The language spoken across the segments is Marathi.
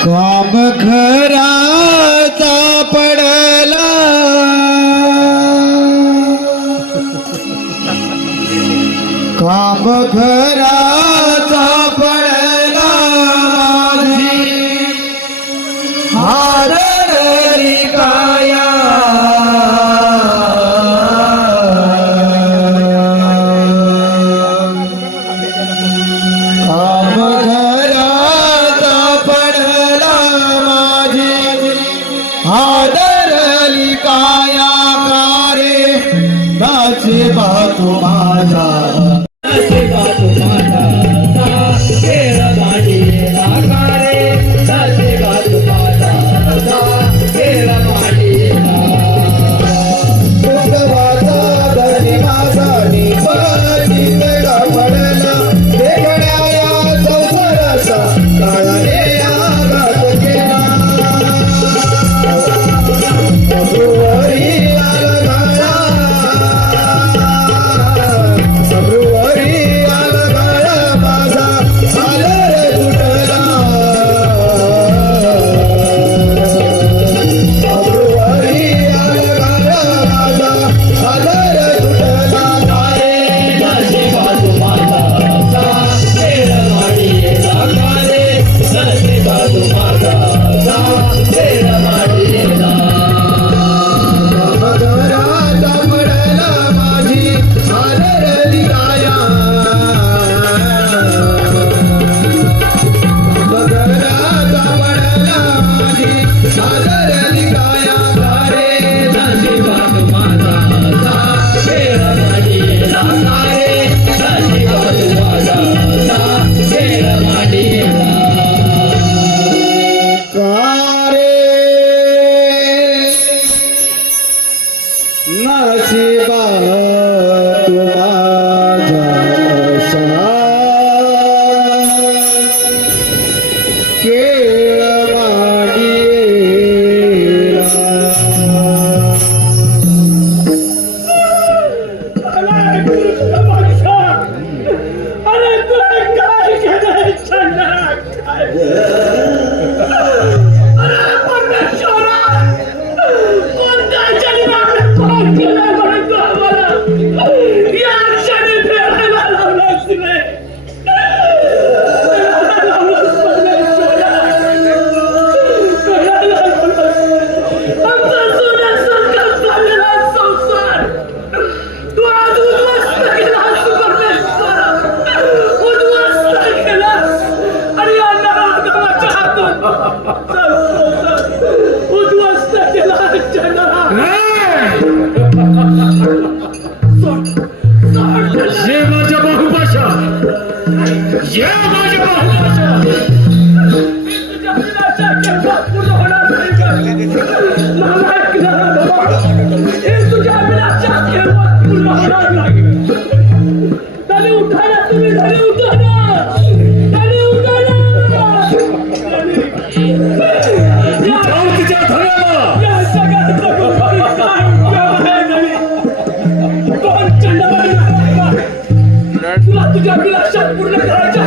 काम घराचा पडला काम घराचा पडला माझी हादरली काया हादरली काया कारे नशिबा तुम्हारा नशिबा तुम्हारा केर माडी कारे नशिबा तुम्हारा केर माडी कुटवाचा धनी माझा निपाणी तेडा पडला देखण्याया संसाराचा काळाने आघात केला नशिबा तुम्हारा केळ तुझ्या अभिलाषा पूर्ण करायच्या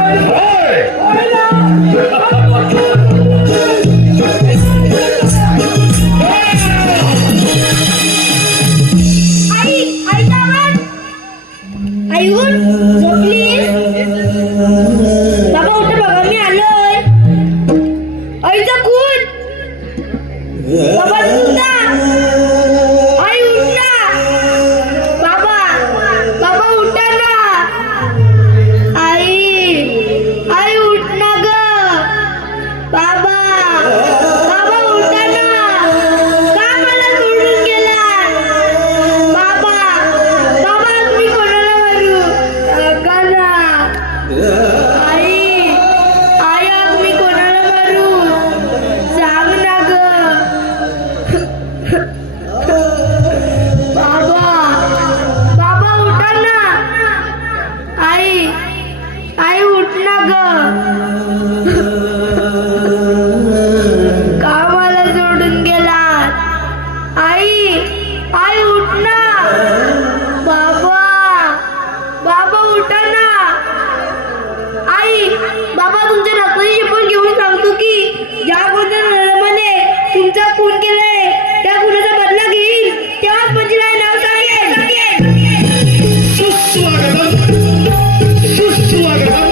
सुस्वागतम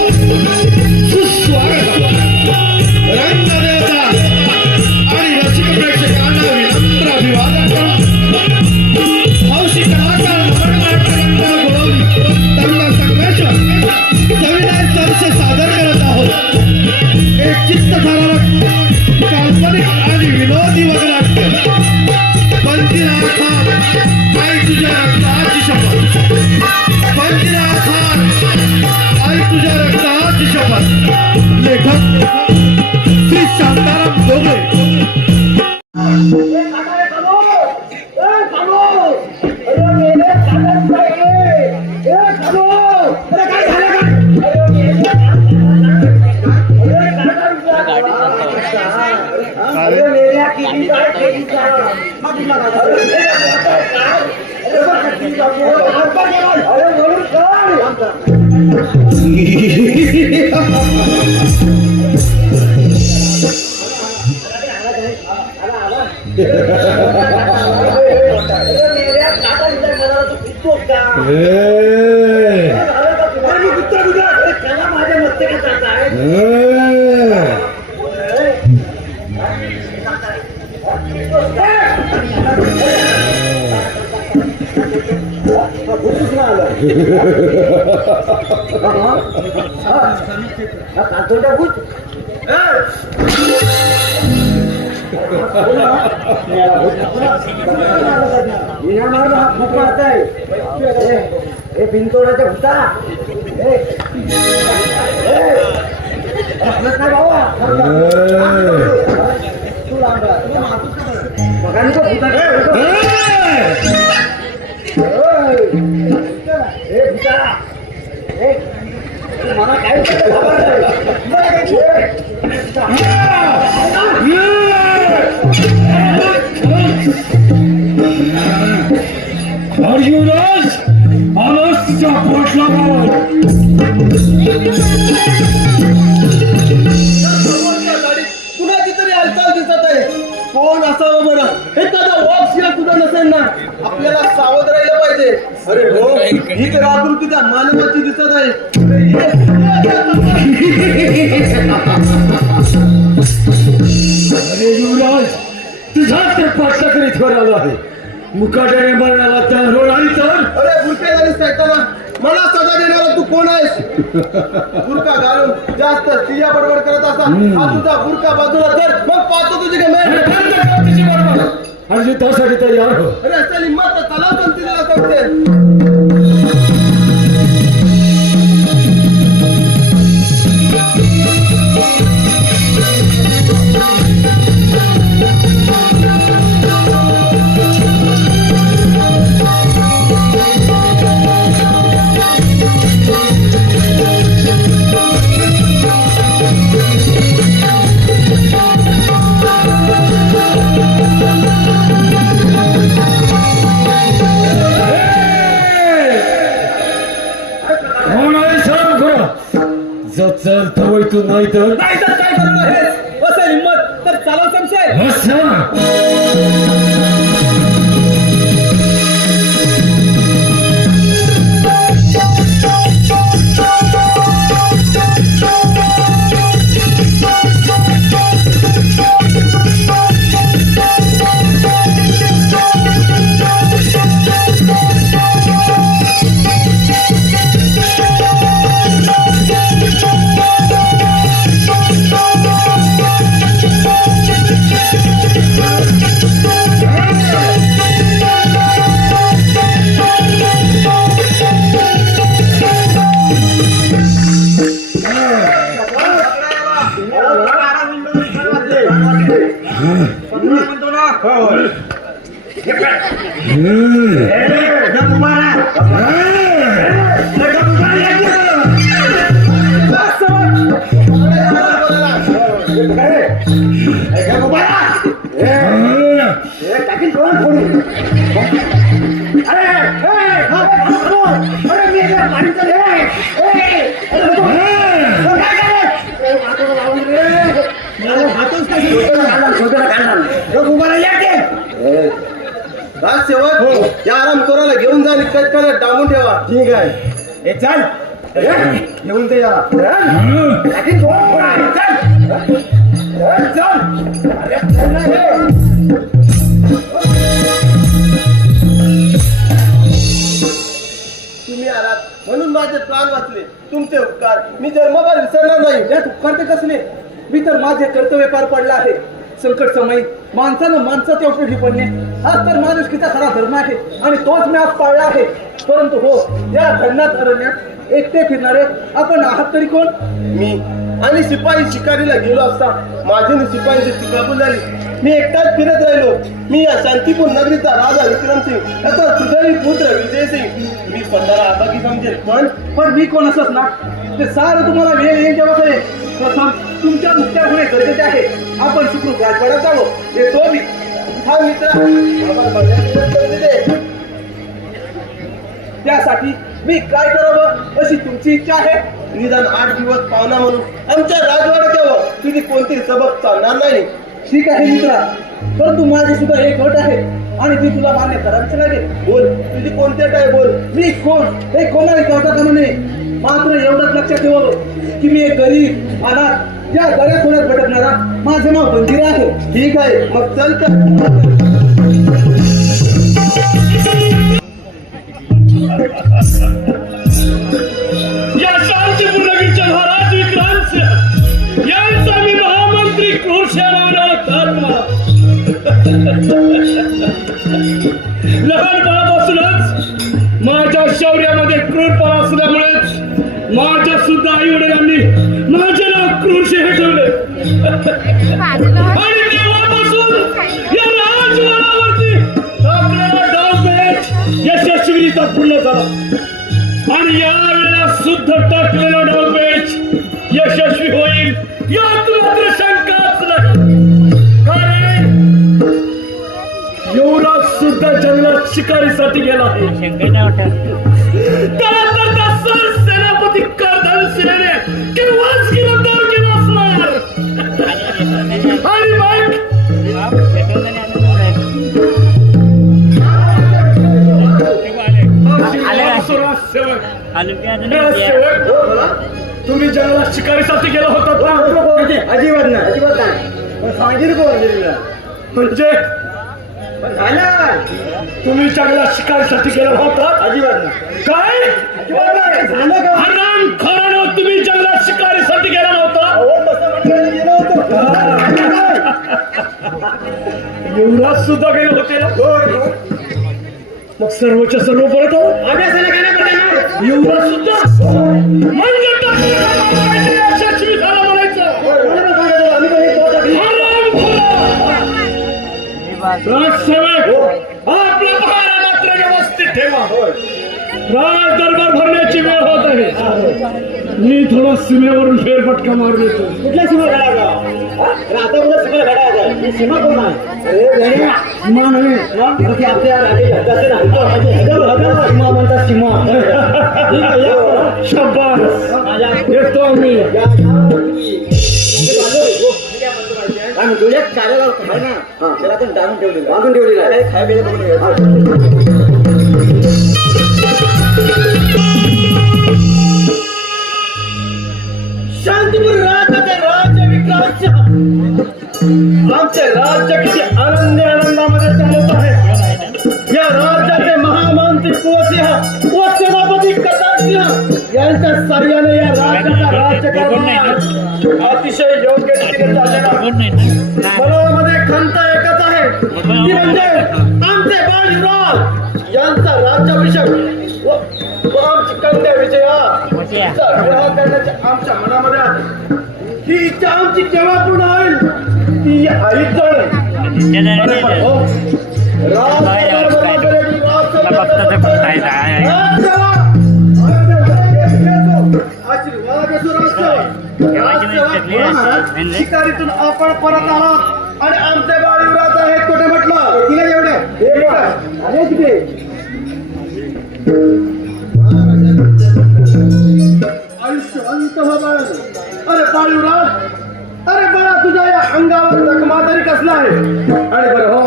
सुस्वागतम. रंगदेवता आणि रसिक प्रेक्षकांना विनम्र अभिवादन करून हौशी कलाकार मराठनाट्यरंगना गोळवली त्यांना संघर्षवर सविनय चर्चा सादर करत आहोत. एक चित्तथरारक काल्पनिक आणि विनोदी वगनाट्य. पंचनाथात आई तुझ्या रक्ताची शपथ. पंचनाथात आई तुझ्या रक्ताची शपथ. लेखक श्री शांताराम दोघे. पिंतोडाच्या भूता मला काय अर्जुनस आलसच्या पोटला कुणाची तरी हालचाल दिसत आहे. कोण असावं बरं? एखादा वाघ शिवाय सुद्धा नसेल ना. आपल्याला सावध राहिलं पाहिजे. अरे हो, ही तर आकृतीच्या मानवाची दिसत आहे. अरे युवराज तुझाच ते पाठला करीत वर आलो आहे. मुकाट्याने मरणाला तर रोडाई तर अरे बुरका घालीस ऐकताना मला सजा देणारा तू कोण आहेस? बुरका घालून जास्त स्त्रिया बडबड करत असा हा तुझा बुरका बाजूला तर मग पाहतो तुझी गमेल. आणि त्यासाठी तयार हो. अरे असं हिंमत तलाव संतीला सांगते. चल तवय तू नाही तर काय करणार आहेस? असं हिंमत तर चालव समशेर. सेवक या आराम करायला घेऊन जा आणि कट करत डांबून ठेवा. ठीक आहे. हे चल येऊन दे याला तुम्ही आलात म्हणून माझे प्राण वाचले. तुमचे उपकार मी जन्मभर विसरणार नाही. यात उपकार ते कसले? मी तर माझे कर्तव्य पार पडलं आहे. संकट समयी माणसानं माणसाच्या उपयोगी पडणे हा तर माणुसकीचा खरा धर्म आहे आणि तोच मी आज पाळला आहे. परंतु हो, या घडणात अरण्यात एकटे फिरणारे आपण आहात तरी कोण? मी आणि शिपाई शिकारीला गेलो असता माझी शिपाईची चुकाबूल झाली. मी एकटाच फिरत राहिलो. मी या शांतीपूर नगरीचा राजा विक्रमसिंग याचा सुदैवी पुत्र विजयसिंग मी स्वतःला अभागी समजेल. पण मी कोण असत ना ते सारं तुम्हाला वेळ येईल तेव्हा कळेल. प्रथम तुमच्या मुक्त्या होणे गरजेचे आहे. आपण सुखरूप राजवाड्यात जावं येतो मी. हा मित्र आम्हाला बघण्यास संधी दे. त्यासाठी मी काय करावं अशी तुमची इच्छा आहे? निदान 8 दिवस पाहुणा म्हणून आमच्या राजवाड्यात यावं. तुझी कोणती सबक चालणार नाही. ठीक आहे मित्रा, परंतु माझी सुद्धा एक अट आहे आणि ती तुला मान्य करावीच लागेल. बोल तुझी कोणती अट आहे बोल. मी कोण हे कोणाला कळता का म्हणे. मात्र एवढंच लक्षात ठेवावं की मी एक गरीब अनाथ या गऱ्या खोड्यात भटकणारा माझं नाव बंदिरा आहे. ठीक आहे मग चल तर. या शांतीपूर नगरीच्या महाराज विक्रांत यांचा मी महामंत्री क्रूरशा नावाला धर्म लहानपणापासूनच माझ्या शौर्यामध्ये क्रूरपणा असल्यामुळेच माझ्या सुद्धा आई वडिलांनी माझे नाव क्रूरशे हे ठेवले. आणि तेव्हापासून या राजवाड्यावरती आपल्याला डावपेच यशस्वीरित्या पूर्ण झाला आणि यावेळेला सुद्धा टाकलेला डावपेच यशस्वी होईल यात मात्र शंकाच नाही. कारण युवराज सुद्धा जंगलात शिकारीसाठी गेला आहे. त्याला तर त्या सरसेनापती कर्दन सेनेने केव्हाच गिरफ्तार केला असणार. आणि मग तुम्ही जंगलात शिकारीसाठी गेला होता का? अजिबात नाही. पण सांगेल कोण म्हणजे तुम्ही जंगलात शिकारीसाठी गेला होता? अजिबात नाही. काय झालं का? हराम खोरानो, तुम्ही जंगलात शिकारीसाठी गेला नव्हता? गेलो होतो. युवराज सुद्धा गेले होते ना? मग सर्वच्या सर्व परत युवराज सुद्धा म्हणजे यशस्वी झाला म्हणायचं. आपल्या पहारा मात्र व्यवस्थित ठेवा. राज दरबार भरण्याची वेळ होत आहे. मी थोडा सीमेवरून फेरफटका मारून येतो. कुठल्या सीमा घडायचा? आता कुठल्या सीमा घडायचा? सीमा कोण आहे? सीमा नव्हे आपल्या सीमा म्हणतात सीमा. शाबास, येतो मी. बांधून ठेवलेला आहे. खाय पिणे बघून शांतीपूर राजाचे राज्य विकास आमचे राज्य किती आनंदामध्ये चालत आहे. या राज्याचे महामंत्री कुवसिंह व सेनापती कतारसिंह यांच्या साह्याने या राज्याचा राज्यकारभार अतिशय योग्य रीतीने चाललेला. मनामध्ये खंत एकच आहे ती म्हणजे आमचे बाळ युवराज यांचा राज्याभिषेक व आमची कन्या विजया हिचा विवाह करण्याची आमच्या मनामध्ये आहे. ही इच्छा आमची केव्हा पूर्ण होईल ती आईच जाणे. शिकारीतून आपण परत आला आणि आमचे बाळ युवराज आहेत कुठे म्हटलं तिला एवढं आयुष्यवंत हो बाळ. अरे बाळ युवराज, अरे बाळा तुझ्या या अंगावर जखमा तरी कसला आहे. आणि बरं हो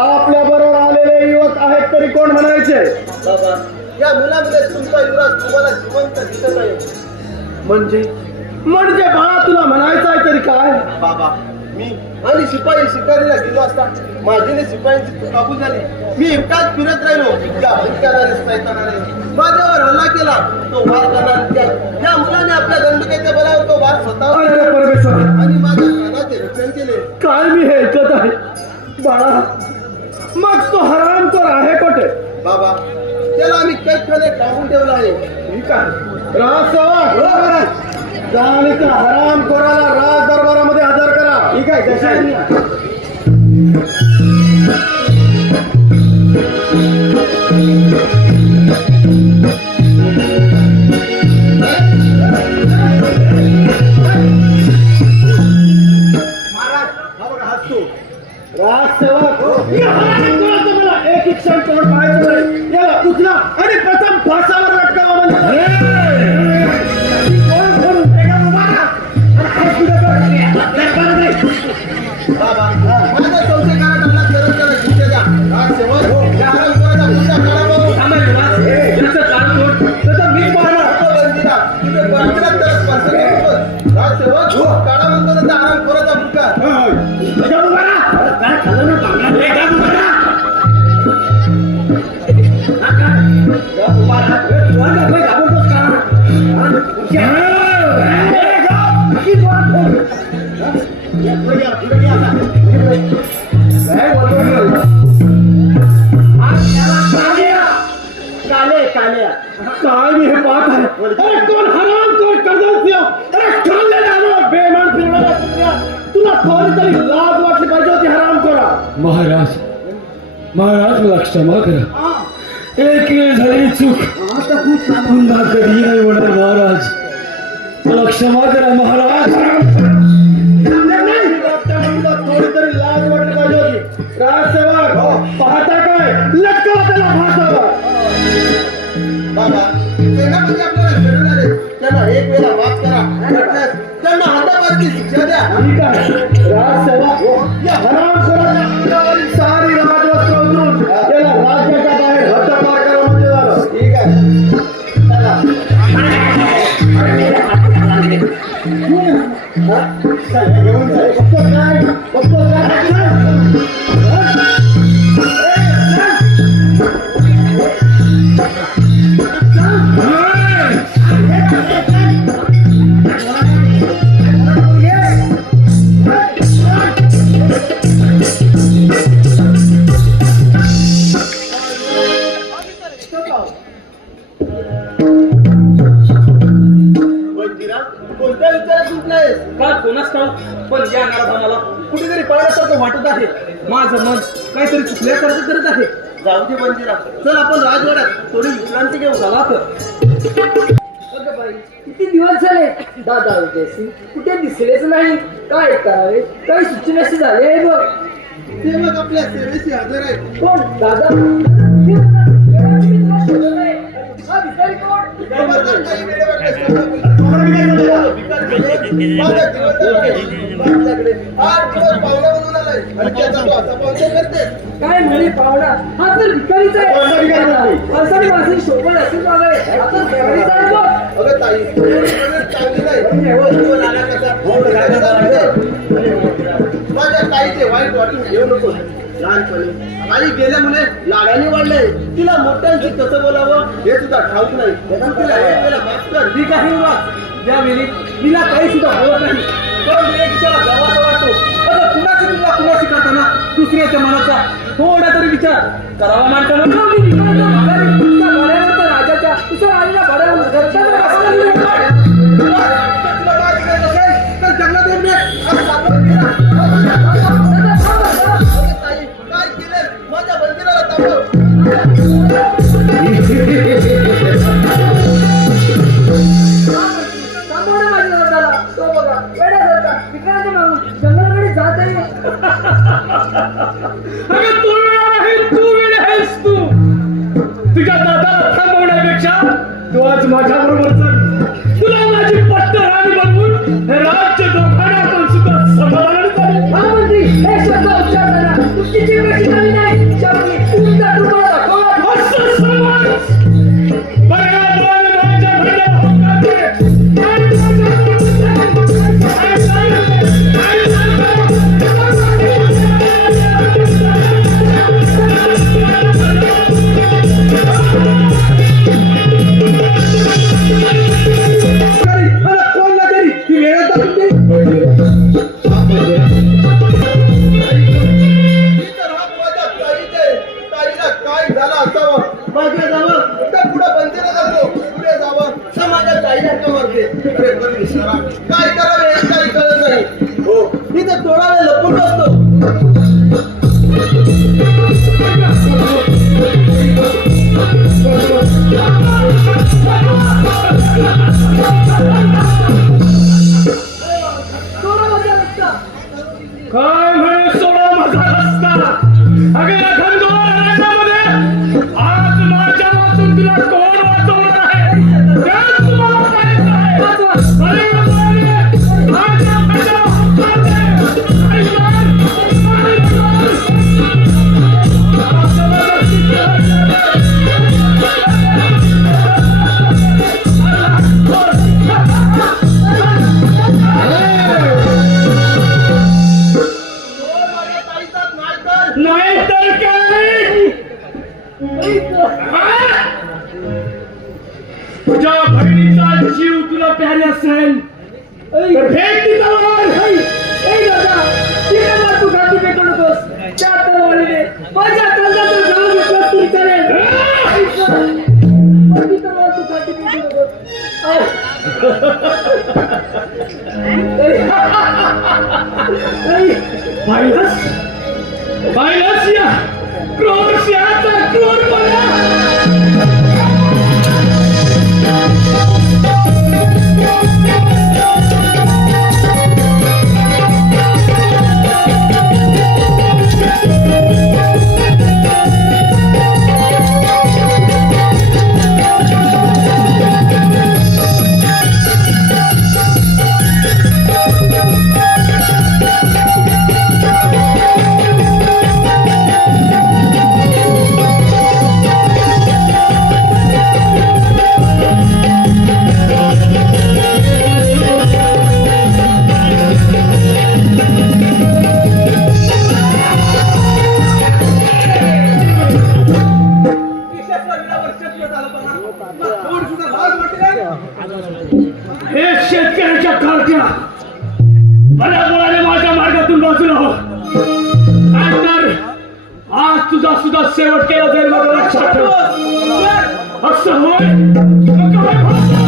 आपल्या बरोबर आलेले युवक आहेत तरी कोण म्हणायचे? बाबा या मुलामध्ये तुमचा युवराज तुम्हाला जिवंत दिसत आहे. म्हणजे बाळा तुला म्हणायचं आहे तरी काय? बाबा मी आणि शिपाई शिकारीला गेलो असता माझीने शिपायांची चुकाबू झाली. मी एकटाच फिरत राहिलो. त्या हत्याराने सैतानाने माझ्यावर हल्ला केला. तो वार करणार त्या मुलाने आपल्या दंडुकेच्या बलावर तो वार स्वतः परमेश्वर आणि माझ्या प्राणाचे रक्षण केले. काय मी हे ऐकत आहे बाळा? मग तो हरामखोर आहे कुठे? बाबा त्याला आम्ही कैदखाने टाकून ठेवला आहे. ठीक आहे, राजसेवा आणि त्या हरामखोराला राज दरबारामध्ये हजर करा. ठीक आहे, जशा राजसेवक या हरामखोराचं मला एक क्षण तोड पाहायचं नाही. याला उचला आणि प्रथम फासावर लटकावा. बाबा माझ्या संशयकारात आपला करत त्याला शिक्षा द्या. राजसेवक त्या हरामखोराचा पुढचा काढावा. बंदिरा तुम्ही बंदिरात त्याला स्पर्श करू. राजसेवक काढा म्हणतो ना त्या हरामखोराचा मुका. काय मी हे पाहत आहे? अरे कोण हरामखोर कर्जत? अरे खाल्लेला बेमान फिरणारा कुत्र्या, तुला थोडी तरी लाज वाटली पाहिजे होती हरामखोरा. महाराज मला क्षमा करा. एक वेळ झाली चूक, पुन्हा कधी नाही होणार महाराज. मला क्षमा करा महाराज. थोडी तरी लाज वाटली पाहिजे होती. राजसेवक पाहता काय? लटकावा त्याला फासावर. बाबा सेनापती आपल्याला फिरवणार आहे. त्यांना एक वेळा माफ करा. वाटल्यास त्यांना हातापायची शिक्षा द्या. ठीक आहे, राजसेवक या हरामखोराच्या अंगावरील सारी राजवस्त्र उतरून याला राज्याच्या बाहेर हद्दपार करा म्हणजे झालं. ठीक आहे चला. घेऊन जा. बघतो काय बंदिरा कोणत्या विचारात गुंतलायस? काय कोणास ठाऊक, पण या नाराज मला कुठेतरी पाळल्यासारखं वाटत आहे. माझं मन काहीतरी चुकल्यासारखं करत आहे. जाऊ दे बंदिरा. चल आपण राजवाड्यात थोडी विश्रांती घेऊ. चला तर. किती दिवस झाले दादा उदयसिंग कुठे दिसलेच नाही. काय काय काही सूचनेशी झाले आहे बघ. सेवक आपल्या सेवेशी हजर आहे. कोण दादा? हा भिकारी कोण? काही वेळेवर माझ्या जीवनाकडे 8 दिवस पाहुणा म्हणून आलाय आणि त्याचा तो असा पाहुणे करते. काय म्हणे पाहुणा? हा तर भिकारीच आहे. माणसाने माणसाची शोभत असेल बाबा. आता भिकारीच आहे बघ. अगं ताई चांगली नाही. जीवन आला कसा माझ्या ताईचे वाईट वाटून घेऊ नको. लहानपणी आई गेल्यामुळे लाडाने वाढले. तिला मोठ्यांशी कसं बोलावं हे सुद्धा ठाऊक नाही. तिला एक वेळा माफ कर. ठीक आहे या वेळी तिला काही सुद्धा होत नाही. पण मी एक क्षणात जावासा वाटतो. आता कुणाची तुला कुणाशी करताना दुसऱ्याच्या मनाचा थोडा तरी विचार करावा माणसाला. राजाच्या तुझ्या आलेल्या भाड्यावर तुला माफ करायचं असेल तर जंगलात येऊन ये. ताई काय केलं? माझ्या बंदिराला थांबव. जंगलाकडे जात आहे. अगं तू वेळ आहेस तू. तुझ्या दादाला थांबवण्यापेक्षा तू आज माझ्या बरोबर चल. तुला माझी पट्ट राणी बनवून हे राज्य दोघांना आपण सुद्धा समाधान चालेल. हा मंत्री हे शब्द उच्चार करा. तुमची जी वेळ नाही शब्द तुमचा तुम्हाला दाखवा. असं समाज धक्का मारते. अरे पण विचारा, काय करावे काही कळत नाही. हो मी तर थोडा वेळ लपून बसतो. थोडा मजा लागता. काय म्हणे सोडा माझा रस्ता. अगे खंडोबा रंगामध्ये आज माझ्या वाचून तुला कोण वाचवणार आहे तेच तुम्हाला माहित आहे. अरे माझ्या नाही तर काय. तुझ्या बहिणीचा जीव तुला प्यारे असेल तर भेट ती तलवार. ए दादा, तिने मला तू घाटी पेटू नकोस. त्या तलवारीने माझ्या कंदाचं जाळं घेतलंस तरी चालेल. पण ती तलवार तू घाटी पेटू नकोस. पाहिलंस पाहिलंस या क्रोशाचा क्रूरपणा. हे शेतकऱ्याच्या खालच्या भल्या मुलाने माझ्या मार्गातून बाजूला हो. नाहीतर आज तुझा सुद्धा शेवट केला जाईल माझं लक्षात ठेव. असं होय मग काय भाषा?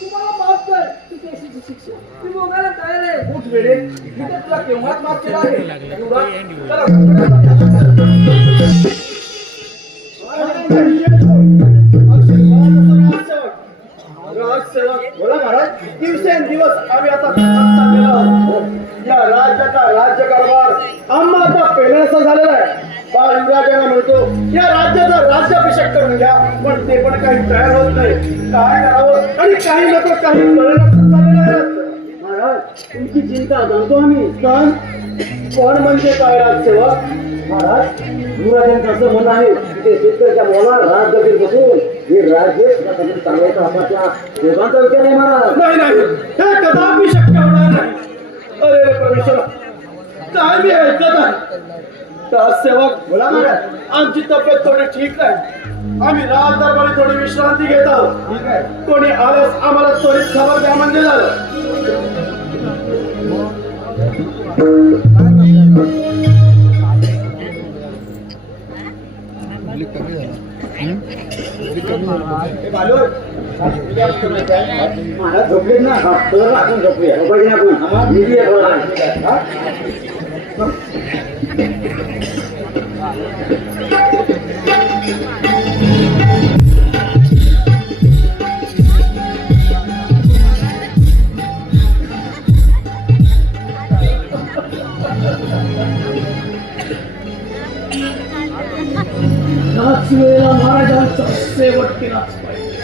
तुम्हाला माफ कर. ती केशीची शिक्षा मी भोगायला तयार आहे. उठ वेडे, मी तर तुला केव्हाच माफ केला आहे. चला, बोला महाराज, दिवसेंदिवस आम्ही आता चाललेलो आहोत. या राज्याचा राज्यकारभार आम्हा आता पेण्याचा झालेला आहे. बाळ युवराजांना म्हणतो या राज्याचा राज्याभिषेक करून घ्या, पण ते पण काही तयार होत नाही. काय करावं आणि काही लोक काही झालेलं आहे. महाराज तुमची चिंता जाणतो आम्ही, पण कोण म्हणजे काय राजसेवक? महाराज युवराजांचं असं म्हणणं आहे की ते शेतकऱ्याच्या मोला राज्यातील बसून हे राज्य चालवायचा आपल्या दोघांचा विचार आहे. महाराज नाही नाही, हे कदापि शक्य होणार नाही. अरे परमेश्वर, काय मी ऐकत आहे. राजसेवक बोला महाराज, आमची तब्येत थोडी ठीक नाही. आम्ही रात दरबारी थोडी विश्रांती घेत आहोत. कोणी आल्यास आम्हाला त्वरित खबर द्या म्हणजे झालं. महाराज झोपलेत ना, आपण झोपूया. याच वेळेला महाराजांचा शेवट केलाच पाहिजे.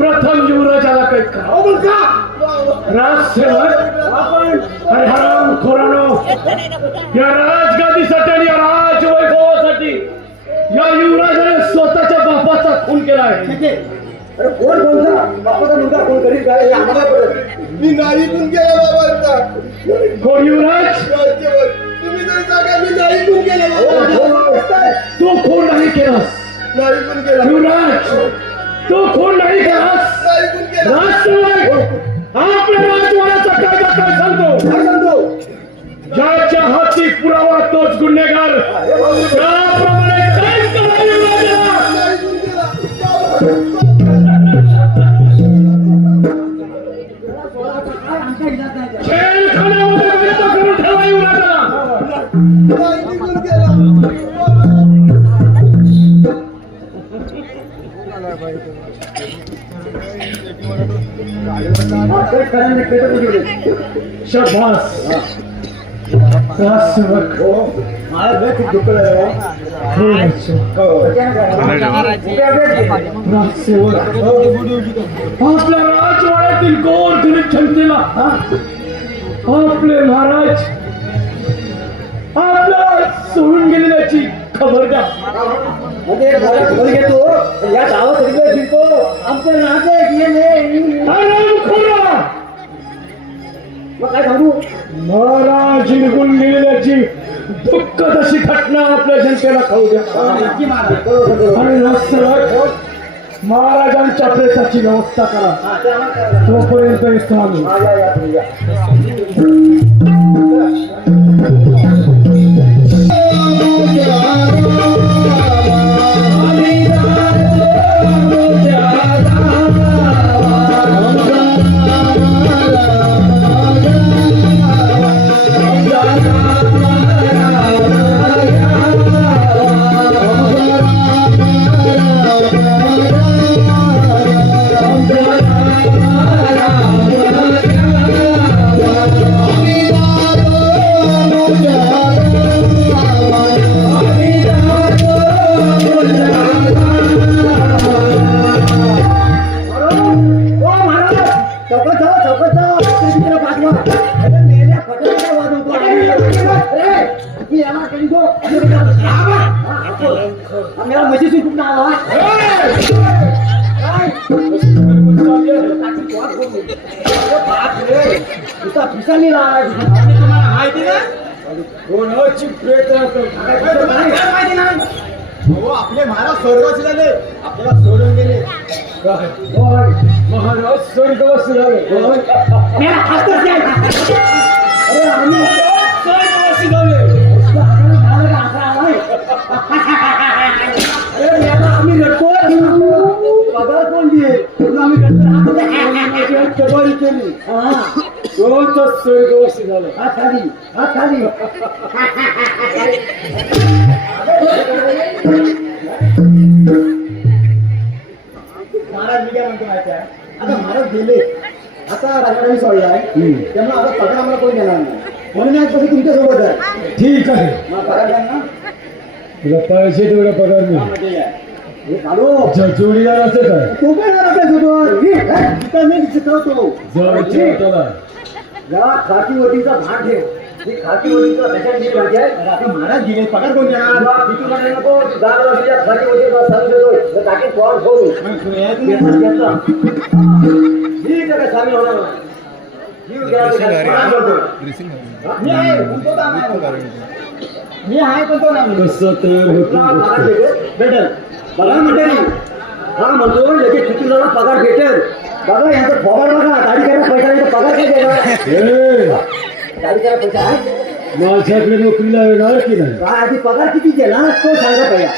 प्रथम युवराजाला काही राजसेवक अरे हराम खोरानो, या राजगादीसाठी आणि या राजवैभवासाठी या युवराजाने स्वतःच्या बापाचा खून केलाय. अरे कोण बोलता बापाचा मुलगा कोण करीत काय हे आम्हाला कळत. मी नाही खून केला बाबांचा. कोण युवराज? तुम्ही जर सांगा मी नाही खून केला बाबा. तू खून नाही केलास नाही खून केला. युवराज, तू खून नाही केलास. नाही खून केला. राजसेवक आपल्या राजवाड्याचा कायदा काय सांगतो? काय सांगतो? ज्याच्या हाती पुरावा तोच गुन्हेगार. त्याप्रमाणे काय करा युवराजाला. नाही खून केला. बाबा. जेलखान्यामध्ये बंद करून ठेवा युवराजाला. नाही खून केला. शाबास राजसेवक. मला लय खूप दुःख झालं. राजसेवक आपल्या राजवाड्यातील गोर गरीब जनतेला आपले महाराज आपल्या सोडून गेलेल्याची खबर द्या. म्हणजे खबर घेतो या गावात सगळे फिरतो आमचं नातं गेले. मग काय सांगू? महाराज निघून गेलेल्याची दुःखद अशी घटना आपल्या जनतेला खाऊ द्या. आणि राजसेवक महाराजांच्या प्रेताची व्यवस्था करा. तोपर्यंत येतो आम्ही. मेरा मशीन से कुछ आवा इसका पिसा नहीं रहा है. तुम्हाला माहिती ना कोणाची प्रेत माहिती ना. हो आपले महाराज स्वर्गवासी झाले. आपल्याला सोडून गेले. महाराज स्वर्गवासी झाले. मेरा हस्तच नाही. अरे आम्ही स्वर्गवासी झाले. अरे मेरा आम्ही रडतो. पगार कोण दिए आम्ही रडतो. जबारी केली. दोनच स्वर्गवासी झाले. हात खाली हात खाली. महाराज मी काय म्हणतो माहिती आहे. आता महाराज गेले. आता राजवाडी सोडला आहे. त्यामुळे आता पगार आम्हाला कोणी देणार नाही. म्हणून आज कसं तुमच्या सोबत आहे. ठीक आहे. मग पगार द्या ना. तुला पाहिजे तेवढा पगार नाही. हे चालू जोडीदार असे काय तो काय आपल्या मी शिकवतो. या खातीवटीचा भाग ठेव. ही खातीवटीचा त्याच्यात जी भाजी आहे. आता महाराज गेले पगार कोण देणार. म्हणाले नको 10 वर्षाच्या खाली होते बस सांगू देतो तर टाकी फॉर्म फोडू ही जगा सामील होणार नाही ही मी आहे पण तो नाही कसं तयार होतो भेटेल बघा मंडळी हा म्हणतो लगेच चुकीला पगार भेटेल बघा यांचा पगार बघा गाडी करायला पैसा नाही तर पगार काय देणार गाडी करायला पैसा आहे माझ्याकडे नोकरीला येणार की नाही काय आधी पगार किती देणार तो सांगा पहिला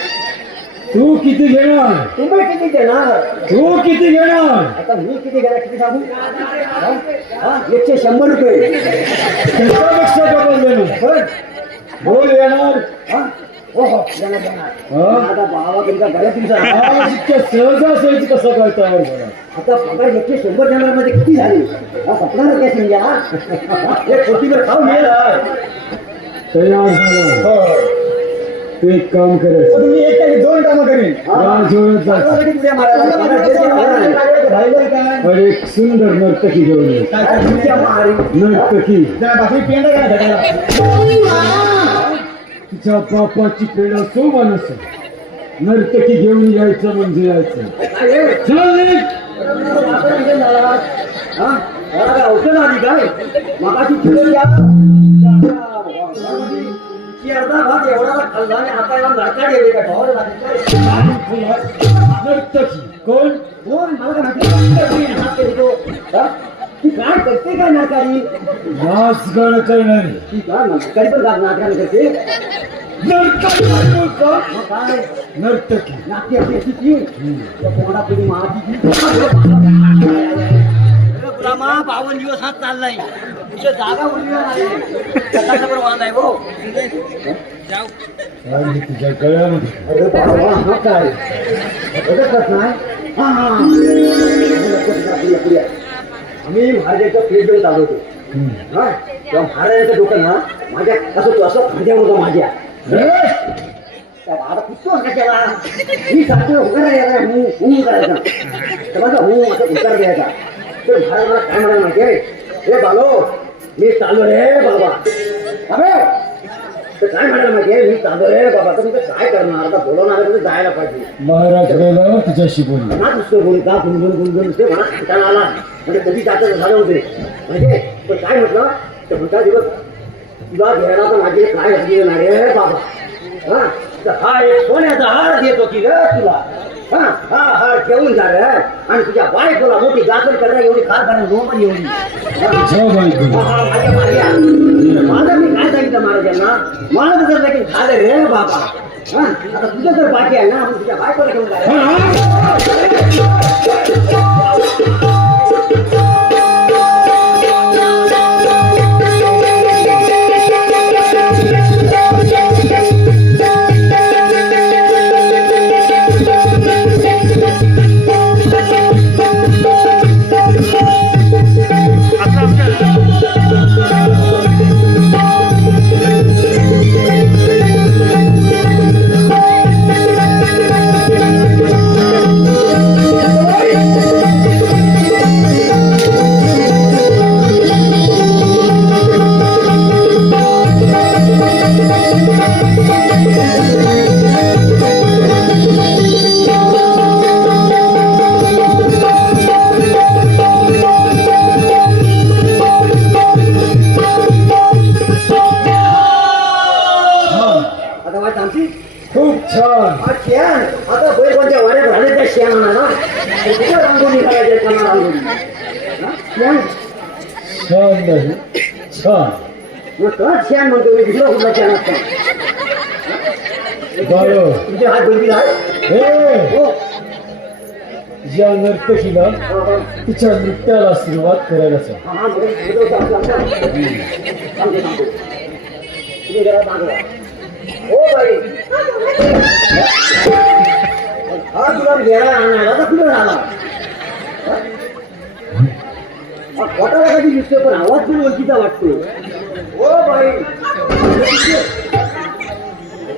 तू किती घेणार तुम्ही किती देणार तू किती घेणार आता मी किती घेणार किती सांगू 100 रुपये त्याच्यापेक्षा डबल देणार बोल येणार हो हो देणार देणार आता भावा तुमचा घरा तुमचा इतक्या सहजासहजी कसं कळतं मला आता पगार 100 देणार मध्ये किती झाली सपणार काय समजा एक कोटीवर खाऊ मिळेल तयार झाला एक काम करायचं तुम्ही एक काही 2 कामं करेन अरे एक सुंदर नर्तकी घेऊन ये नर्तकी तिच्या बापाची पेढा सो माणूस नर्तकी घेऊन यायचं म्हणजे यायचं चल निघ. औषध आली काय मगाची अर्धा भाग एवढा खाल्ला आणि आता एवढा लडका गेले का भावाला नर्तकी कोण कोण मला काय माहिती हात केली तो ती काय करते काय नाटकारी नाच गाणं करणारी ती काय नाटकारी पण नाटकाने करते नर्तकी बोलतो. मग काय नर्तकी नाट्य असते ती कोणा पिढी महाती गुलामा 52 दिवस हात चाललाय तुझ्या जागा उरली नाही कटाचा पण वाद आहे हो आणि तुझ्या गळ्यामध्ये अरे बाबा हा काय बघतच नाही हा हा आम्ही महाराजांच्या प्लेटवर चालवतो हा तेव्हा महाराजांचं डोकं ना माझ्या असं खांद्यावर होतं माझ्या आता कुठं कशाला मी सांगतो उभं राहायला हू करायचा तर माझा हू असं उतार द्यायचा तर महाराज मला काय म्हणायला माहिती आहे हे बालो मी चालू रे बाबा अबे तर काय म्हणायला माहिती आहे मी चालू रे बाबा तर मी काय करणार आता बोलवणार आहे जायला पाहिजे महाराज गेल्यावर तुझ्याशी बोलले ना दुसरं बोल का गुणगुण ते मला कंटाळा आला म्हणजे कधी जातं झालं होते म्हणजे पण काय म्हटलं तर म्हणता दिवस तुला घ्यायला तर माझी काय घातली येणार रे बाबा हा तर हा एक सोन्याचा हार देतो की रे तुला हा हा हार ठेवून जा रे आणि तुझ्या बायकोला मोठी गाजर करणार एवढी खार करणार पण एवढी जाऊ बायको माझ्या माझं मी काय सांगितलं महाराजांना मला तर लगेच झालं रे बाबा हा आता तुझं तर बाकी आहे ना तुझ्या बायकोला घेऊन जा खूप छान आता बैल कोणत्या वाड्यात राहिले त्या शेणाला ना कुठं रांगोळी करायची त्यांना रांगोळी छान नाही छान मग तुला शेण म्हणतो मी दुसरा कुठला शेण असतो बायो तुमचे हात बंदी आहे हे हो या नर्तकीला तिच्या नृत्याला सुरुवात करायला सांग. हा तुम्ही जरा मागवा हो बाई हा तुला घ्यायला आणायला तर कुठे राहिला पोटाला कधी दिसतो पण आवाज पण ओळखीचा वाटतो हो बाई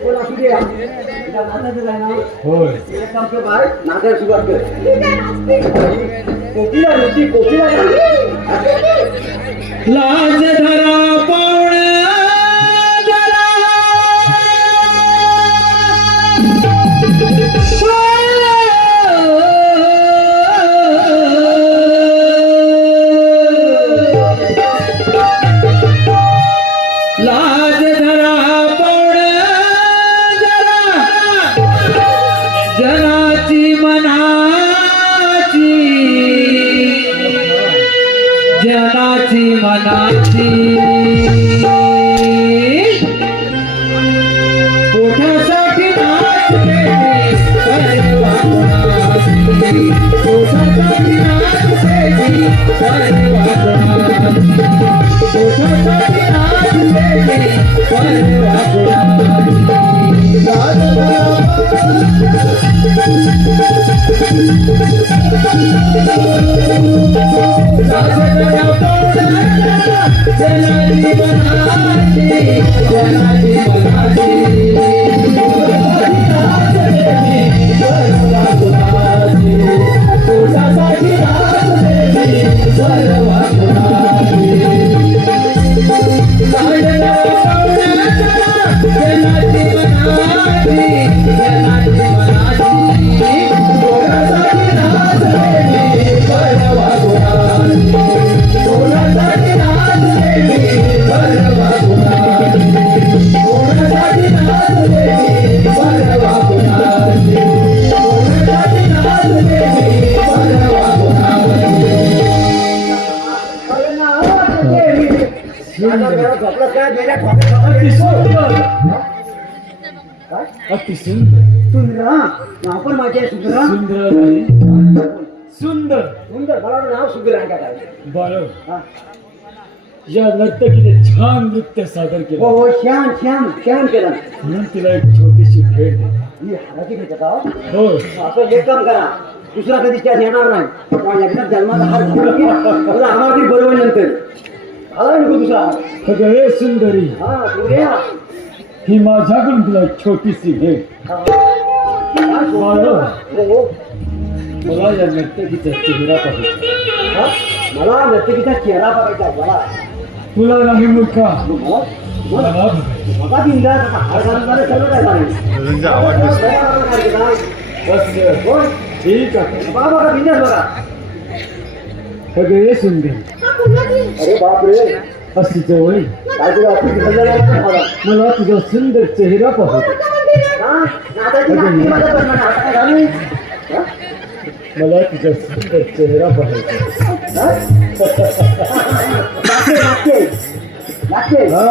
कोण असू दे नाचायचं आहे ना होय एक काम कर बाय नाचायला सुरुवात कर कोकिला नव्हती कोकिला लाज धरा पावण्या अति सुंदर सुंदरा नाव पण माझे आहे सुंदरा. सुंदर नाही. सुंदर सुंदर मला नाव सुंदर आहे का काय? बाळ हा. या नर्तकीने छान नृत्य सादर हो केलं हो श्याम श्याम श्याम केला. म्हणून तिला एक छोटीशी भेट दे. ही हाराची भेट का? हो असं एक काम करा, दुसरा कधी त्यात येणार नाही. पण एकदा जन्माचा हार घातला की तुला आम्हाला ती बरोबर नंतर आला नको दुसरा. अगं हे सुंदरी, हा तू रे हा. ही माझ्याकडून तुला एक छोटीशी भेट. हा. हो, हो. मला या नर्तकीचा चेहरा पाहिजे. हा? मला नर्तकीचा चेहरा बघायचा आहे, मला. तुला नाही मूर्खा, मला मला मला बघायचं. बघा बिंदा हार घालून झालं सगळं काय झालं. बस बोल. ठीक आहे. बघा बघा बिंदास बघा. अगं हे सुंदर, अरे बापरे, अशी जवळ ये. काय तुला ऑफिस दिसलं नाही का मला? मला तुझा सुंदर चेहरा पाहतो. हा? नाताची नाती माझ्या प्रमाणे आता काय झालं? हा? मला तुझा सुंदर चेहरा पाहायचा. हा? लागते, लागते. लागते. हा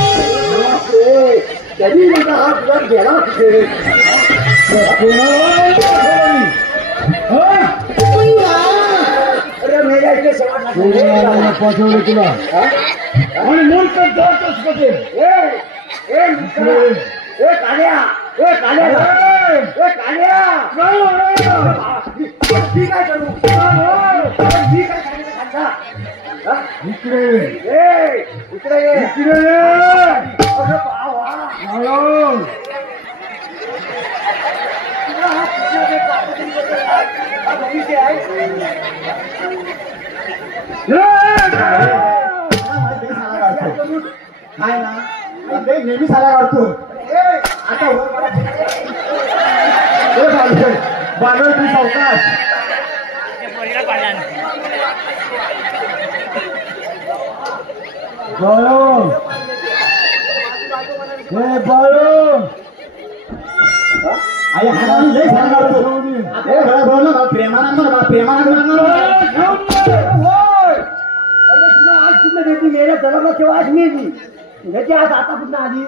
बापरे, कधी माझा हात वर गेला तिथे. अरे मेल्या इथे समाज नाही. पाठवलं तुला हा? आणि मूर्ख जातच कसे. ए मित्रा, ए काल्या, ए काल्या, ए काल्या. मी काय करू? मी काय करायचं खांदा? हा? इकडे ए, इकडे ये. इकडे अरे बाबा. हॅलो. तुला हा कुठला बे कापून हा भविष्य आहे. काय ना नेहमी साला काढतो. आता वर मला बाजार तू सावकाश. बाळू, हे बाळू. आई हा लय साला काढतो. हे बरं बोल ना, प्रेमानं बोल, प्रेमानं बोल. अरे तुला आज कुठलं देते मेल्या जन्माला केव्हा आज मी येते. तुझ्याची आज आता कुठं आली.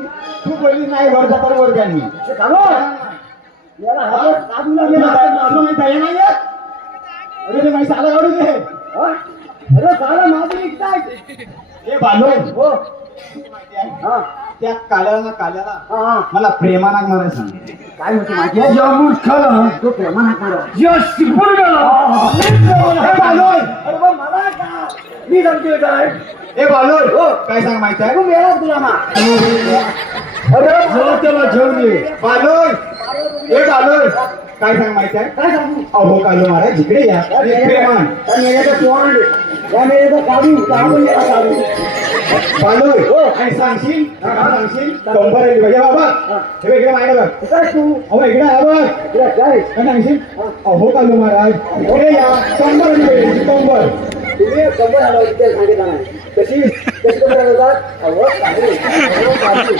तू बोलली नाही वर्धा पर वर्गांनी. ते का गं? याला हातात काढून तुला लागले. माहिती नाही येत. अरे ते माहिती साला काढून दे. हा? अरे साला माझं निघताय. हे बालो हो. हा त्या काल्याला हा मला प्रेमानं मारायला सांग. काय म्हणते माहिती आहे? या मूर्खाला, तो प्रेमानं मारा. या शिपुर्गाला हे बालोय, अरे बा मला का? मी सांगतोय काय? हे बालोय, काय सांग माहिती आहे? तू मेलाच तुला ना. अरे जा त्याला घेऊन ये. बालोय, हे बालोय, काय सांग माहिती आहे? काय सांगू? अहो कालो महाराज इकडे या. हे प्रेमान त्या मेल्याचं तोंड, त्या मेल्याचं काढू, काढून याला काढू. बालोय, काय सांगशील? काय सांगशील? कंबर आहे बघा बाबा. हे बघ, इकडे मागे बघ. काय तू? अहो इकडे आहे बघ. तुला काय? काय सांगशील? अहो कालो महाराज इकडे या. कंबर आहे बघ, कंबर. तुम्ही कंबर आला होती ते सांगितलं नाही. कशी कंबर जातात? अहो काढू, अहो काढू.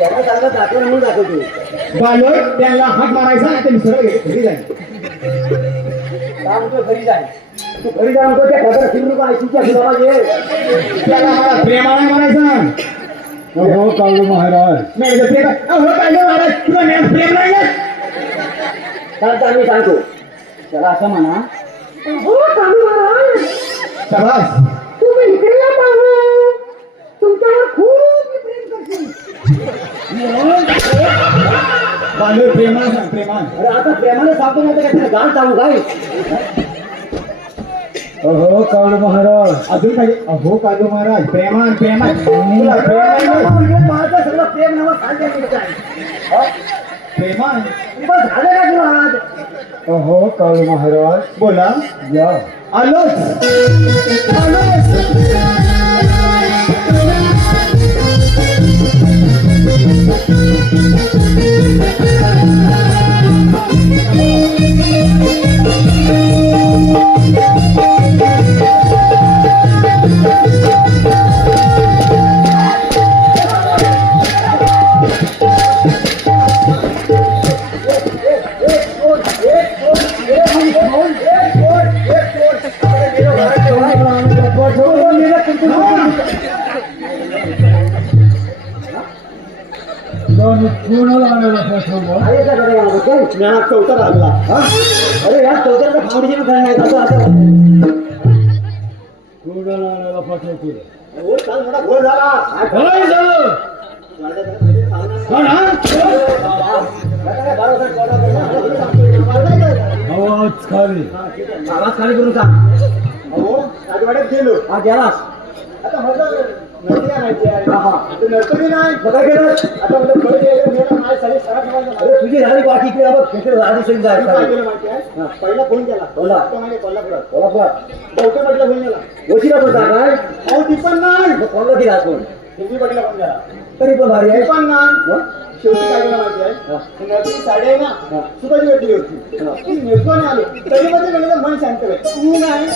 याला चांगलं दाखवून म्हणून दाखवतो. बालोय, त्यांना हात मारायचा आणि ते सरळ घरी जाईल. का म्हणतो घरी जाय. तू घरी जाऊन तो त्या खबर फिरून आयसीच्या घराला ये त्याला मला प्रेमाने म्हणायचं हो काळू महाराज नाही प्रेम हो काळू महाराज तुला प्रेम नाही चालतं मी सांगतो त्याला असं म्हणा हो काळू महाराज शाबास तुम्ही इकडे या पाहू तुमच्यावर खूप मी प्रेम करते बांधव प्रेमान सांग प्रेमान अरे आता प्रेमाने सांगतो नाही तर काय गाण सांगू काय अहो काळू महाराज अजून काही अहो काळू महाराज प्रेमान प्रेमान तुला माझं सगळं प्रेम नाव सांगायचं काय प्रेमान बस झालं का तुला आज अहो काळू महाराज बोला या आलोच चौथा लागला अरे या चौथ्याचा फाउंडेशन नाही काल मोठा घोळ झाला आवाज खाली करून सांग अहो राजवाड्यात गेलो हा गेलास आता म्हटलं नर्तकी माहिती आहे नर्तकी नाही बघा गेलं आता म्हणजे तुझी झाली बाकी इकडे माहिती आहे पहिला फोन केला कोल्हापुरात गौतम पाटील फोन केला वशिला बोलता काय अहो ती पण नाही कोणला केला फोन हिंदी पाटीला फोन केला तरी पण भारी आहे पण नाही शेवटी काय केलं माहिती आहे नर्तकी साडी आहे ना सुखाची भेटली होती ती नेतो नाही आलो तरी मध्ये गेलं तर मन शांत आहे तू नाही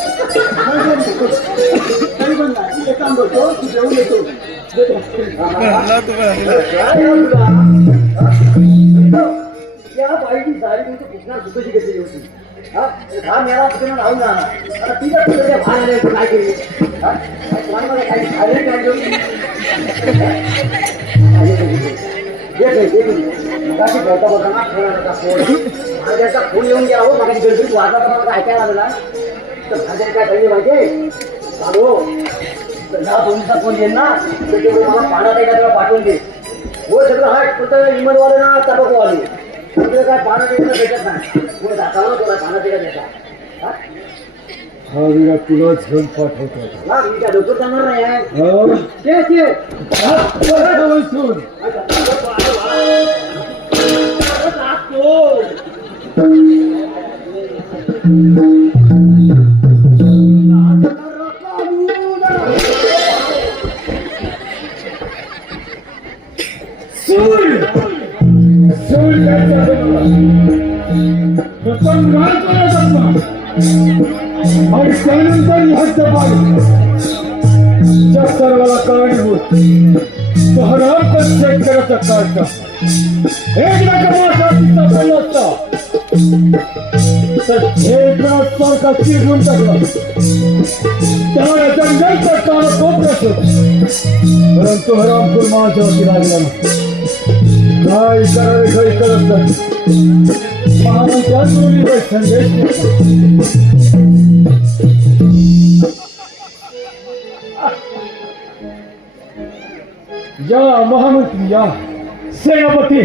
तरी पण नाही एक काम करतो तू जेवून येतो त्या बाईची साडी तुमची कृष्णा सुखाची घेतली होती हा मेळा कुठे राहून जाणार आता ती जर तुझ्या बाहेर आले काय केली तुम्हाला काही खायला काय भाज्याचा फोन येऊन गेला हो माझ्या गडबडीत वाजला तर मला ऐकायला आलेला तर भाज्याने काय कळली माहिती चालू दहा फोनचा फोन येईल ना तर तेवढं मला पाण्यात एका तुला पाठवून दे हो सगळं हा फक्त इमनवाले ना तबाखूवाले तुला काय पाण्यात एकदा भेटत नाही पुढे दाखवलं तुला पाण्यात एकदा देता हा विरा तुलाच घेऊन पाठवतो हा मी काय डोकं जाणार नाही आहे आणि त्यानंतर या सर्वाला कारणीभूत शहरात शेतकऱ्याचा काढता एक नका असता तर एक सारखा चिरवून टाकला त्यामुळे जंगलचा काळ कोपऱ्यात परंतु हरामपूर माझ्यावरती लागला ना काय करावे काही करत नाही महामंत्र्या संदेश या महामंत्री या सेनापती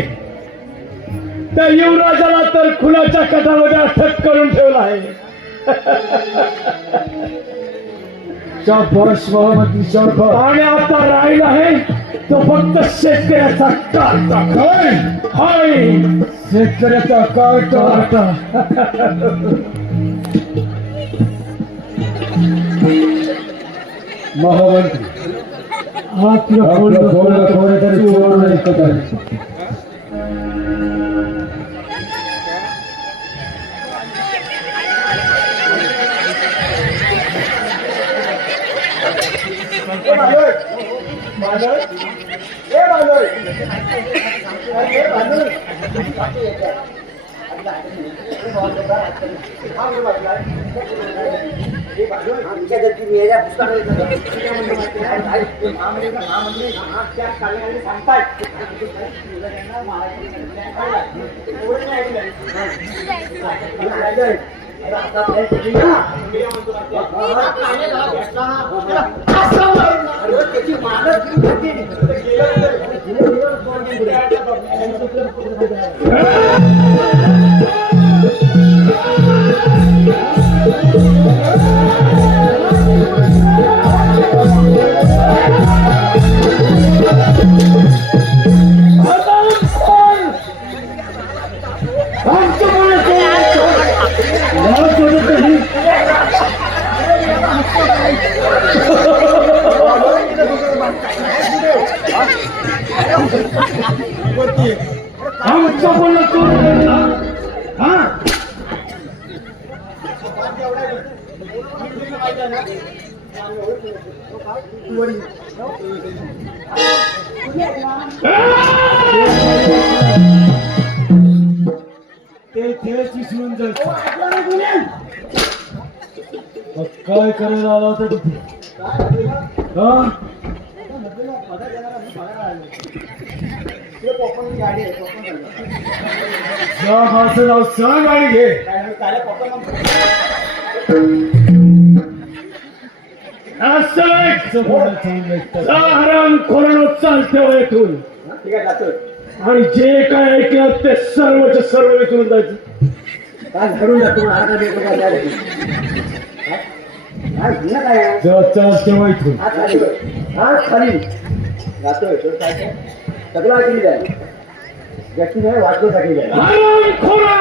त्या युवराजाला तर खुनाच्या कटामध्ये अटक करून ठेवला आहे शाबाश महामंत्री शाबाश आणि आता राहिला आहे तो फक्त शेतकऱ्याचा काटा काय हाय शेतकऱ्याचा काटा महामंत्री आपलं बोलणं तरी चोरून ऐकत आहे बांधव आमच्या घरची मेल्या महामंत्री त्या काळामध्ये सांगतात त्याची आमचं बोलणं चोरून घेतला हा ते तेच विसरून जायचं मग काय करायला आला होता तिथे हा जा माणसं जाऊ सांग गाडी घे हराम खोरानो चालते इथून आणि जे काय ऐकलं ते सर्वचे सर्व इथून जायचं काय घडून जातो तेव्हा इथून आज खाली जातोय सगळं ऐकली जाईल व्यक्ती नाही वाचण्यासाठी जाईल हराम खोरा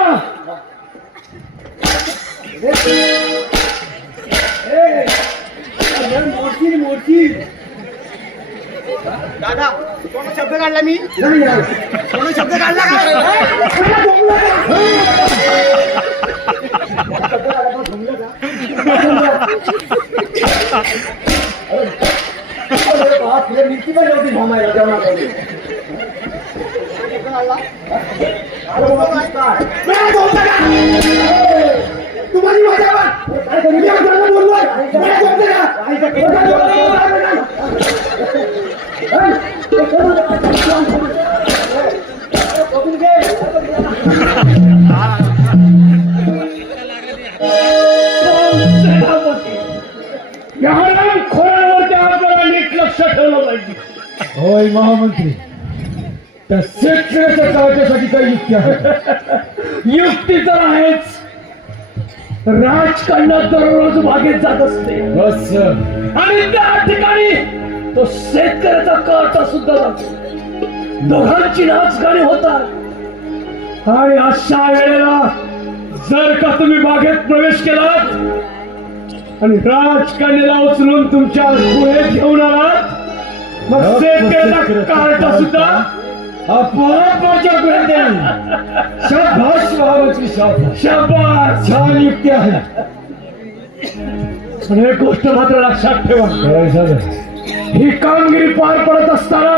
मोठी मोठी दादा कोण शब्द काढला मी कोण शब्द काढला मिरची पण नव्हती थांबायला जेवणामध्ये तुम्हाला खोऱ्यावरती आपल्याला नीट लक्ष ठेवलं पाहिजे होय महामंत्री त्या शेतकऱ्याच्या काळजासाठी काही युक्ती आहे युक्ती तर आहेच राजकारणात दररोज मागे जात असते बस आणि त्या ठिकाणी तो शेतकऱ्याचा कळता सुद्धा जातो दोघांची नाचगाणी होतात आणि अशा वेळेला जर का तुम्ही बागेत प्रवेश केलात आणि राजकारणाला उचलून तुमच्या पुढे घेऊन आलात मग शेतकऱ्याचा कार्टा सुद्धा आपोआप माझ्या पुढे द्याल शाबास महाराजची शाबास शाबास छान युक्ती आहे पण एक गोष्ट मात्र लक्षात ठेवा काय झालं ही कामगिरी पार पडत असताना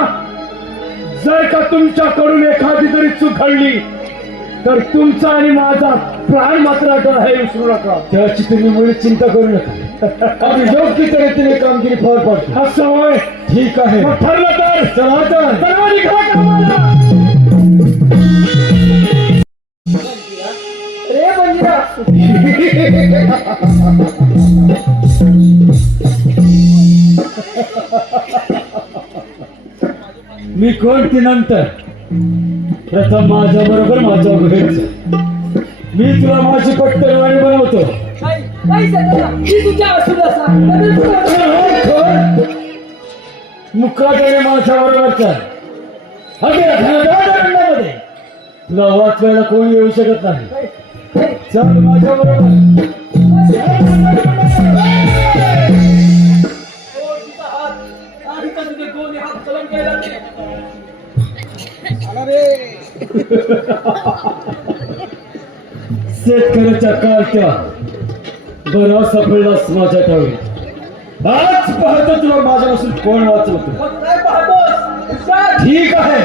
जर का तुमच्याकडून एखादी तरी चूक घडली तर तुमचा आणि माझा प्राण मात्र हे विसरू नका त्याची तुम्ही मुळी चिंता करू नका आणि योग्य तऱ्हेने कामगिरी पार पडते असं होय ठीक आहे ठरलं तर चला तर निघा कामाला रे बंजिरा मी कोणती नंतर प्रथम माझ्या बरोबर माझ्या घ्यायचं मी तुला माझी पट्टरवाणी बनवतो नाही सगळं मी तुझ्या असुला मुखाद्याने माझ्या बरोबरचा मध्ये तुला वाचवायला कोणी येऊ शकत नाही चल माझ्या बरोबर शेतकऱ्याच्या काळच्या बरा सापडलास माझ्या टाळी आज पाहतो तुला माझ्यापासून कोण वाचवतो काय पाहतोस ठीक आहे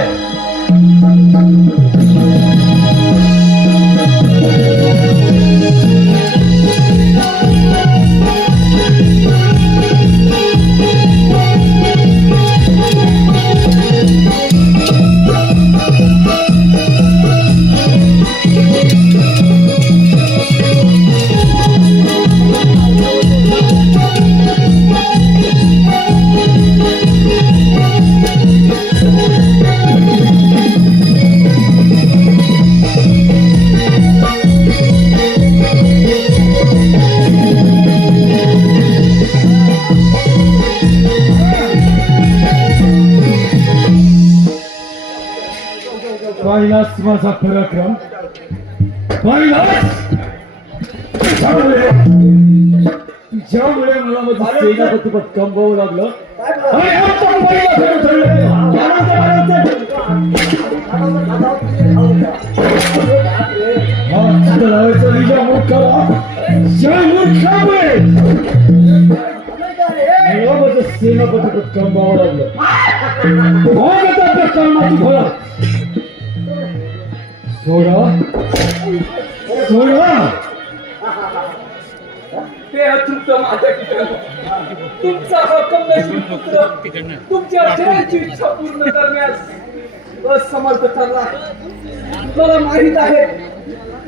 माझा पराक्रम ज्यामुळे मला माझं सेनापती पद कमवावं लागलं आणि आता पहिला फेर ठरलं. हा चित्र लावायचा निजा मूर्खाला ज्या मूर्खामुळे मला माझं सेनापती पद कमवावं लागलं. मग आता त्या कर्माची फळं सोडा सोडा. ते अतृप्त माझ्या ठिकाणी तुमचा हक्कम नशीब पुत्र तुमच्या जयाची इच्छा पूर्ण करण्यास असमर्थ ठरला. मला माहित आहे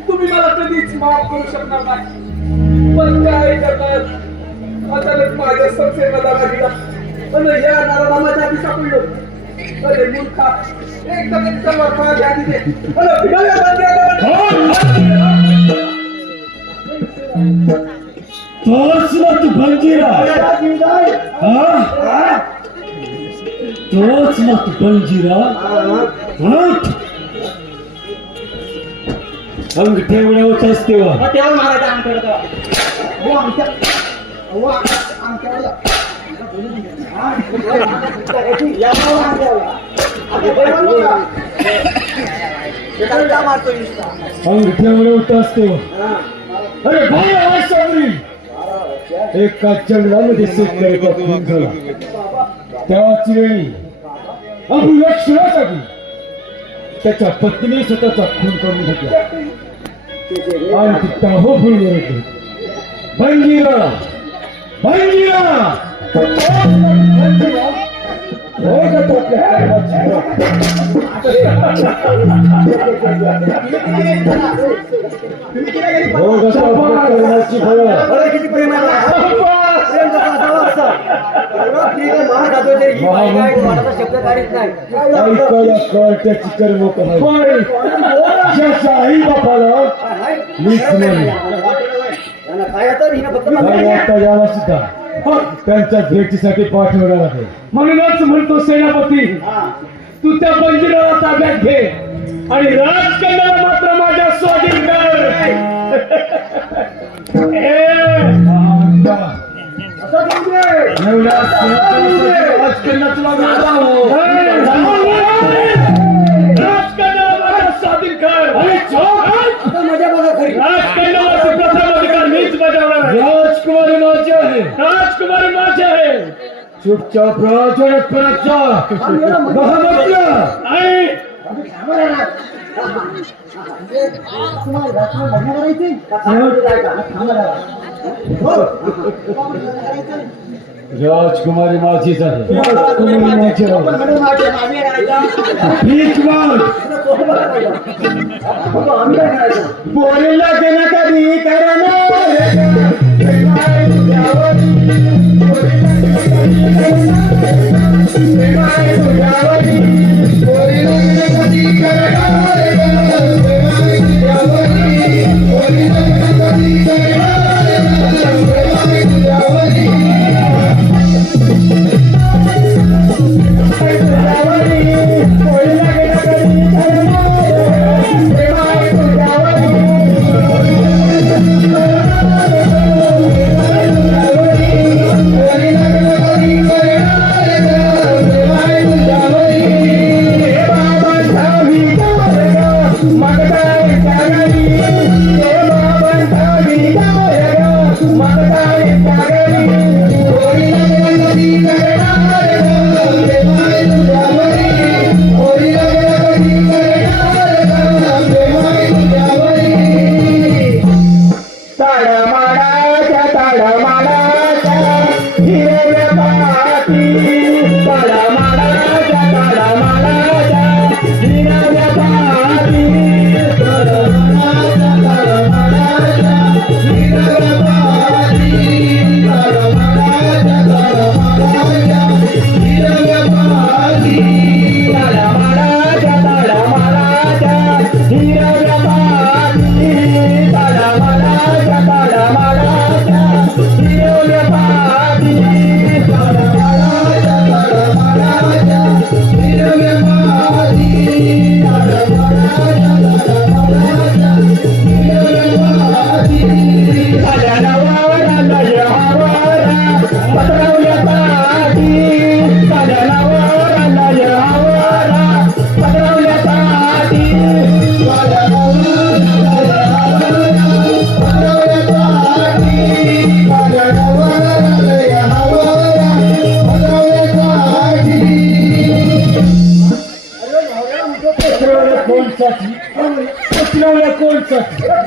तुम्ही मला कधीच माफ करू शकणार नाही, पण काय करणार. अचानक माझ्या संशयाला दाखा दिला पण या नारायणाच्या आधी सापडलो. अरे मूर्खा एकदम सर्व फार यादी दे. अरे भिडाव्या बांधल्या तोच ना तू बंजीरा. तोच ना तू बंजीरा. अंगठे उडवतोस तेव्हा तेव्हा महाराज आमच्याकडे हो आमच्या हो आमच्याकडे अंगठे उडवतोस तेव्हा. अरे भाई आवाज सावरी एका जंगलामध्ये शेतकऱ्याचा खून झाला. त्याच वेळी अबू लक्ष्मणासाठी त्याच्या पत्नी स्वतःचा खून करून घेतला आणि ती ताहो फुल होते. बंजीरा बंजीरा करण्याची फळं त्याची कर्म ज्याच्या आई बापाला मीच नाही आता याला सुद्धा त्यांच्या भेटीसाठी पाठवणार आहे. म्हणूनच म्हणतो सेनापती तू त्या बंजीराला ताब्यात घे आणि राजकन्याला मात्र माझ्या स्वाधीन कर. राजकन्या तुला राजकन्याला माझ्या स्वाधीन कर. राजकन्याला प्रथम अधिकार मीच बजावणार आहे. राजकुमारी माझी आहे. राजकुमारी माझी आहे. चुपचाप राजवट परत जा. महामंत्र आई राजकुमारी माझीच आहे. राजकुमारी माझी आहे. भीक माग. बोलला त्यांना कधी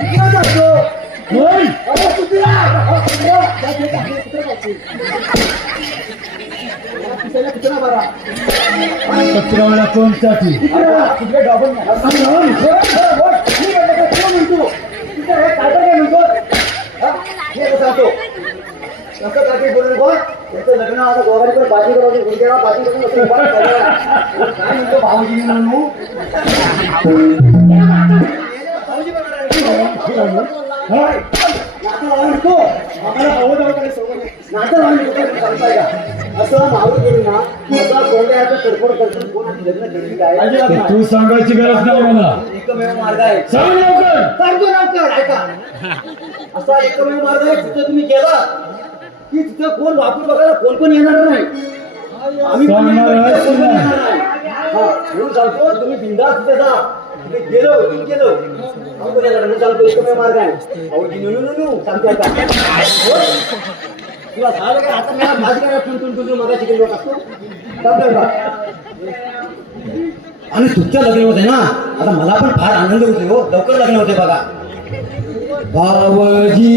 जिंकला जातो. होय. अरे कुत्रा. कुत्रा बरा. कचरावाला कोणसाठी कुठले डॉबल नाही. कसं काय बोलू नको. त्याचं लग्न आता गोवारीकडे बाजी करावं गुडघ्याला बाजी करून काय म्हणतो भाऊजी म्हणून असं मावळ करू ना असा गोंड्याचं तडफड करतो कोणाची लग्न घडली काय तू सांगायची गरज नाही मला एकमेव मार्ग आहे. सांग लवकर सांगतो लवकर ऐका. असा एकमेव मार्ग आहे तिथं तुम्ही गेला की तिथं कोण वापरून बघायला कोण पण येणार नाही. आम्ही पण सांगणार येणार आहेस नाही, कोण पण ना? येणार नाही. हा, म्हणून सांगतो तुम्ही बिंदास तिथे जा. तिथे गेलो सांगतो त्याला म्हणून सांगतो एकमेव मार्ग आहे. अहो नु सांगतो ऐका. तुला झालं काय आता मला माझी काय टुन मगा शिकेल असतो सांगतोय का. आणि तुमच्या लग्न होते ना आता मला पण फार आनंद होते हो. लवकर लग्न होते बघा. भावजी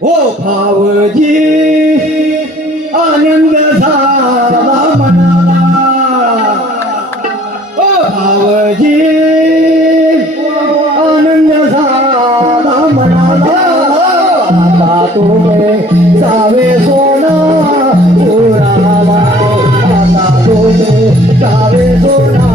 हो भावजी आनंद झाला मनाला. हो भावजी आनंद झाला मनाला. आता तुम्ही जावे सोना पुरावा. आता तुम्ही जावे सोना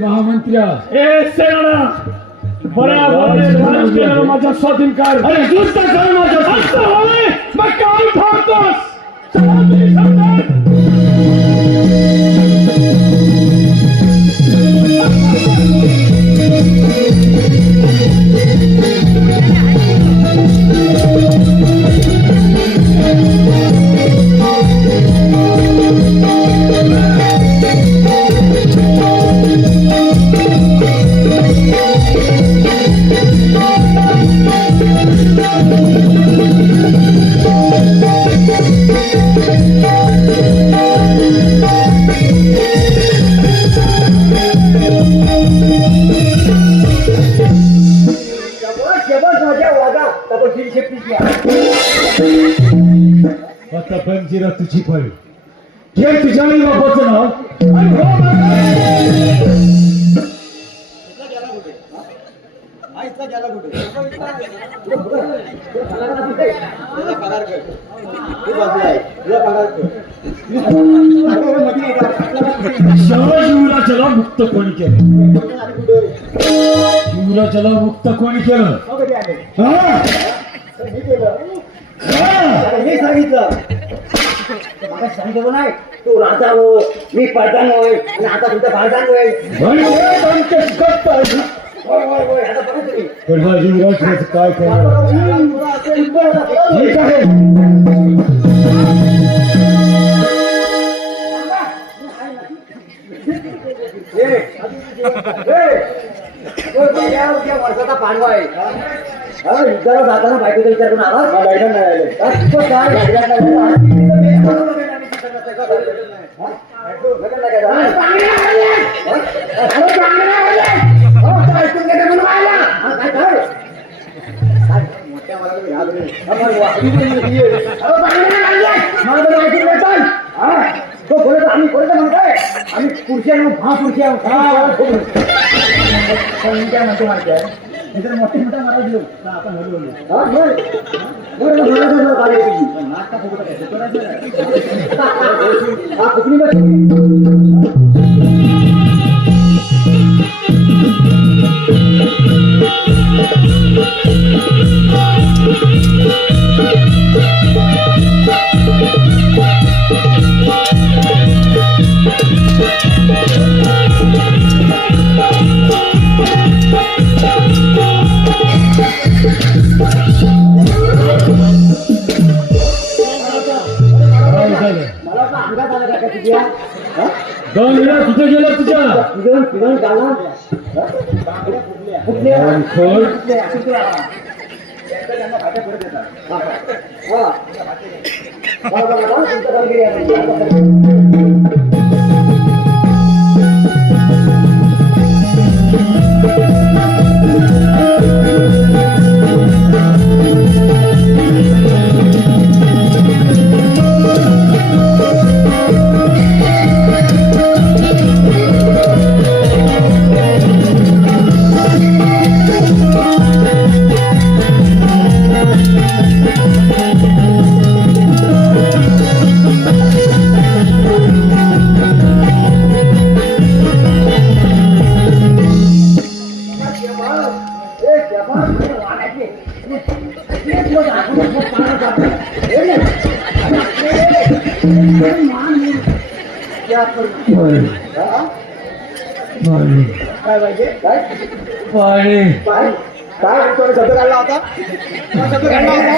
महामंत्र्या ए सेना बऱ्या बऱ्या माझा स्वाधीन कर. अरे तूच तर कर माझ्या असं होय मग काय थांबतोस. चला तुम्ही समजा. आता पंजिरा तुझी पळी हे तुझ्या आई बापाचं नाव आणि हो शिवराजाला मुक्त कोणी केलं. शिवराजाला मुक्त कोणी केलं. हा? हे सांगितलं मला सांगितलं नाही तू राजा हो मी प्रधान होय आणि आता तुमचं भाजन होय. आता बघा तुम्ही पण हा युवराज काय करणार. ठीक आहे वर्षाचा पांडवा आहे. युद्धाला जाताना बायकोचा विचार करून आला बायका नाही आले. आम्ही कोणतं म्हणतोय आम्ही पुरुष महापुरुष काय म्हणतो माहिती आहे इधर मोठे मोठा महाराज लोग आपण बोलू हां बरं महाराज लोक आले की नाटक होतं काय करायचं हा कुठली बस मला का अंगात आला का तुझ्या दोन वेळा कुठे गेला तुझ्या फिरून फिरून गाला कुठल्या काय पाहिजे काय पाणी काय काय तुम्ही शब्द काढला होता शब्द काढला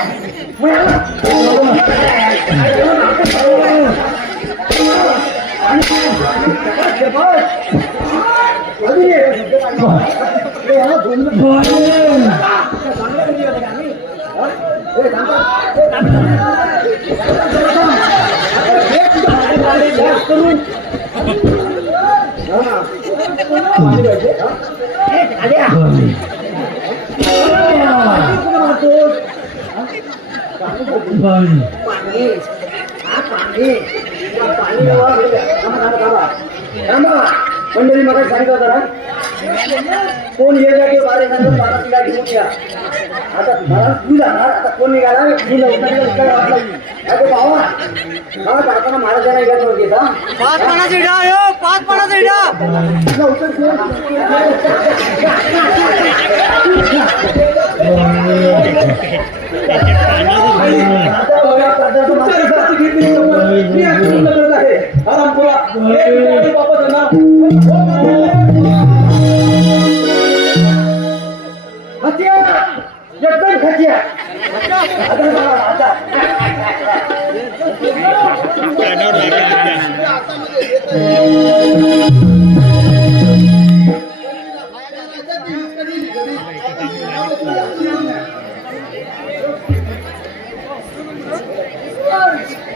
मंडळी मग सांगितलं जरा कोण येईल की बारे बारा तिला घेऊन या आता मला तू जाणार आता कोण निघाला मी अरे भावा हा काकांना महाराजांना घेत नव्हती पाच पानाचा इडा पाच पानाचा इडा एकदम खचिया Yes.